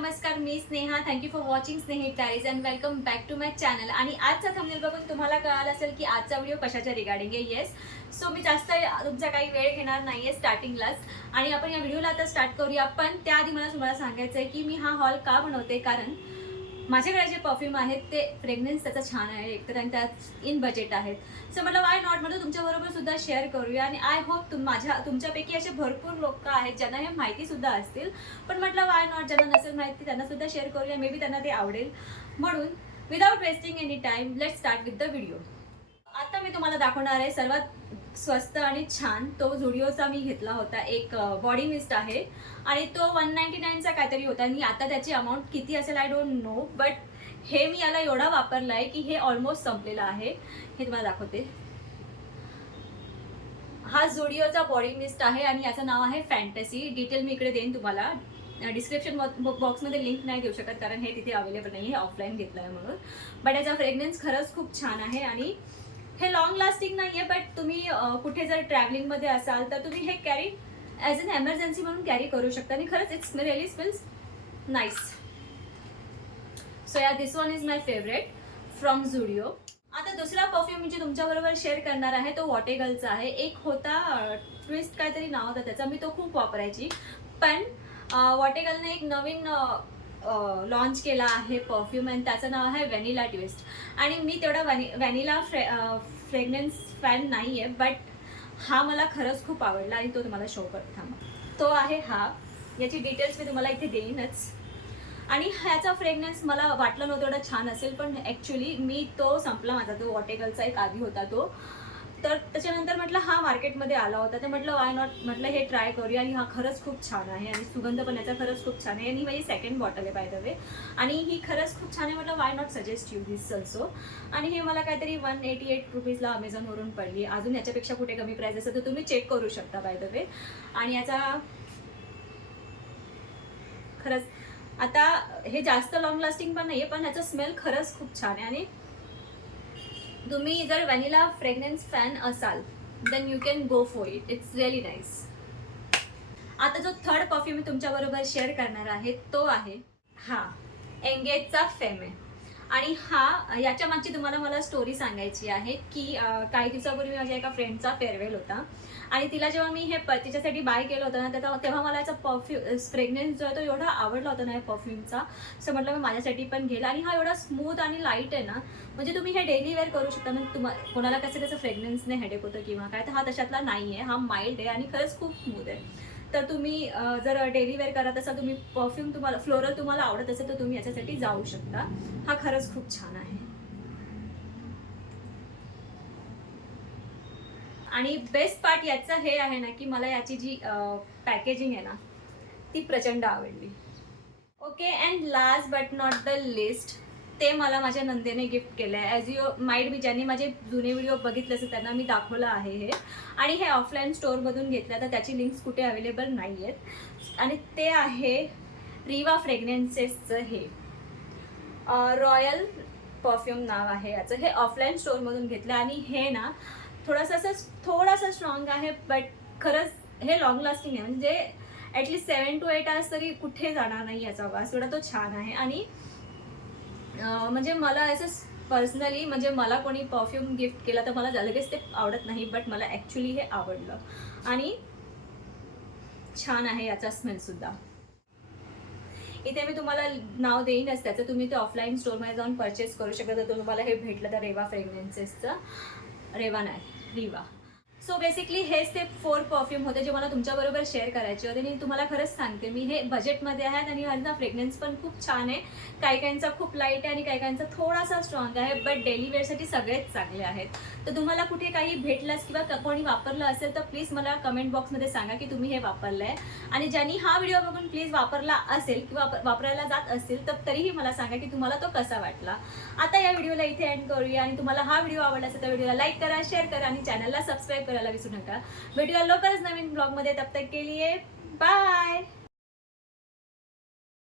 नमस्कार, मी Sneha. Thank you for watching Snehi diaries and welcome back to my channel. आणि आजचा थंबनेल बघून तुम्हाला कळालं असेल की आजचा व्हिडिओ कशाच्या रिगार्डिंग आहे. येस, सो मी जास्त तुमचा काही वेळ घेणार नाही आहे स्टार्टिंगलाच, आणि आपण या व्हिडिओला आता स्टार्ट करूया. पण त्याआधी मला तुम्हाला सांगायचं आहे की मी हा हॉल का बनवते, कारण माझ्याकडे जे परफ्यूम आहेत ते फ्रेग्रन्स त्याचा छान आहे एकतर, आणि त्यात इन बजेट आहेत. सो म्हटलं वाय नॉट, म्हटलं तुमच्याबरोबर सुद्धा शेअर करूया. आणि आय होप तुमच्यापैकी असे भरपूर लोक आहेत ज्यांना हे माहिती सुद्धा असतील, पण म्हटलं वाय नॉट, ज्यांना नसेल माहिती त्यांना सुद्धा शेअर करूया, मे बी त्यांना ते आवडेल. म्हणून without wasting any time, let's start with the video. आता मी तुम्हाला दाखवणार आहे सर्वात स्वस्त आणि छान तो झुडिओचा मी घेतला होता. एक बॉडी मिस्ट आहे आणि तो 199चा काहीतरी होता, आणि आता त्याची अमाऊंट किती असेल आय डोंट नो, बट हे मी याला एवढा वापरला आहे की हे ऑलमोस्ट संपलेलं आहे. हे तुम्हाला दाखवते. हा झुडिओचा बॉडी मिस्ट आहे आणि याचं नाव आहे फॅन्टसी. डिटेल मी इकडे देईन तुम्हाला. डिस्क्रिप्शन बॉक्समध्ये लिंक नाही देऊ शकत कारण हे तिथे अवेलेबल नाही आहे, ऑफलाईन घेतलं आहे म्हणून. बट याचा फ्रेग्रन्स खरंच खूप छान आहे आणि हे लॉंग लास्टिंग नाही आहे, बट तुम्ही कुठे जर ट्रॅव्हलिंगमध्ये असाल तर तुम्ही हे कॅरी ॲज अन एमर्जन्सी म्हणून कॅरी करू शकता. आणि खरंच it's really smells nice. So या this one is my favourite from Zudio. आता दुसरा परफ्यूम मी जे तुमच्याबरोबर शेअर करणार आहे तो वॉटेगलचा आहे. एक होता ट्विस्ट काहीतरी नाव होतं त्याचा, मी तो खूप वापरायची. पण वॉटेगलने एक नवीन लॉन्च केला आहे परफ्यूम, आणि त्याचं नाव आहे व्हॅनिला ट्विस्ट. आणि मी तेवढा व्हॅनिला फ्रेग्रन्स फॅन नाही आहे, बट हा मला खरंच खूप आवडला आणि तो तुम्हाला शो करते थांबा. तो आहे हा. याची डिटेल्स मी तुम्हाला इथे देईनच. आणि ह्याचा फ्रेग्रन्स मला वाटलं नव्हतं एवढं छान असेल, पण ॲक्च्युली मी तो संपला माझा. तो वॉटेगलचा एक आधी होता तो, तर त्याच्यानंतर म्हटलं हा मार्केटमध्ये आला होता, तर म्हटलं वाय नॉट, म्हटलं हे ट्राय करूया. आणि हा खरंच खूप छान आहे आणि सुगंध पण याचा खरंच खूप छान आहे. आणि माझी सेकंड बॉटल आहे बाय द वे, आणि ही खरंच खूप छान आहे. म्हटलं why not suggest you this also. आणि हे मला काहीतरी 188 रुपीजला अमेझॉनवरून पडली. अजून याच्यापेक्षा कुठे कमी प्राईस असेल तर तुम्ही चेक करू शकता बाय द वे. आणि याचा खरंच आता हे जास्त लॉंग लास्टिंग पण नाही आहे, पण ह्याचा स्मेल खरंच खूप छान आहे. आणि तुम्ही जर व्हॅनिला फ्रेग्रन्स फॅन असाल then you can go for it. It's really nice. आता जो थर्ड परफ्यूम मी तुमच्याबरोबर शेअर करणार आहे तो आहे हा एंगेजचा फेम आहे. आणि हा याच्या मागची तुम्हाला मला स्टोरी सांगायची आहे की काही दिवसापूर्वी माझ्या एका फ्रेंडचा फेअरवेल होता, आणि तिला जेव्हा मी हे तिच्यासाठी बाय केलं होतं ना, तेव्हा मला याचा फ्रेग्रन्स जो आहे तो एवढा आवडला होता ना या परफ्यूमचा. सो म्हटलं मी माझ्यासाठी पण घेईल. आणि हा एवढा स्मूथ आणि लाईट आहे ना, म्हणजे तुम्ही हे डेली वेअर करू शकता. म्हणजे कोणाला कसं त्याचं फ्रेग्रन्सने हेडेक होतं किंवा काय, तर हा तशातला नाही आहे. हा माइल्ड आहे आणि खरंच खूप स्मूथ आहे. तर तुम्ही जर डेली वेअर करत असाल, तुम्ही परफ्यूम तुम्हाला फ्लोरल तुम्हाला आवडत असेल तर तुम्ही याच्यासाठी जाऊ शकता. हा खरंच खूप छान आहे. आणि बेस्ट पार्ट याचं हे आहे ना की मला याची जी पॅकेजिंग आहे ना ती प्रचंड आवडली. Okay, and last but not the list, ते मला माझ्या नंदेने गिफ्ट केलं आहे. ॲज यू माईट बी, ज्यांनी माझे जुने व्हिडिओ बघितले असेल त्यांना मी दाखवलं आहे हे. आणि हे ऑफलाईन स्टोअरमधून घेतलं, तर त्याची लिंक्स कुठे अवेलेबल नाही आहेत. आणि ते आहे रिवा फ्रेग्रन्सेसचं हे रॉयल परफ्यूम नाव आहे याचं. हे ऑफलाईन स्टोअरमधून घेतलं आणि हे ना थोडासा स्ट्रॉंग आहे, बट खरंच हे लॉंग लास्टिंग आहे. म्हणजे ॲटलीस्ट 7 to 8 आवर्स तरी कुठे जाणार नाही याचा वास, एवढा तो छान आहे. आणि म्हणजे मला असं पर्सनली, म्हणजे मला कोणी परफ्यूम गिफ्ट केला तर मला लगेच ते आवडत नाही, बट मला ॲक्च्युली हे आवडलं आणि छान आहे याचा स्मेलसुद्धा. इथे मी तुम्हाला नाव देईनच त्याचं, तुम्ही ते ऑफलाईन स्टोअरमध्ये जाऊन परचेस करू शकता. तर तुम्हाला हे भेटलं तर रेवा फ्रेग्रन्सेसचं, रेवा नाही रिवा. सो बेसिकली हेच ते 4 परफ्यूम होते जे मला तुमच्याबरोबर शेअर करायचे होते. आणि तुम्हाला खरंच सांगते मी, हे बजेटमध्ये आहेत आणि ह्यांचा फ्रेग्रन्स पण खूप छान आहे. काही काहींचा खूप लाईट आहे आणि काही काहींचा थोडासा स्ट्रॉंग आहे, बट डेली वेअरसाठी सगळेच चांगले आहेत. तर तुम्हाला कुठे काही भेटलंच किंवा कोणी वापरलं असेल तर प्लीज मला कमेंट बॉक्समध्ये सांगा की तुम्ही हे वापरलं आहे. आणि ज्यांनी हा व्हिडिओ बघून प्लीज वापरला असेल किंवा वापरायला जात असतील तर तरीही मला सांगा की तुम्हाला तो कसा वाटला. आता या व्हिडिओला इथे एंड करूया. आणि तुम्हाला हा व्हिडिओ आवडला असेल तर व्हिडिओला लाईक करा, शेअर करा आणि चॅनलला सबस्क्राईब करायला विसरू नका. भेटूया लवकरच नवीन ब्लॉगमध्ये. तब तक के लिए बाय.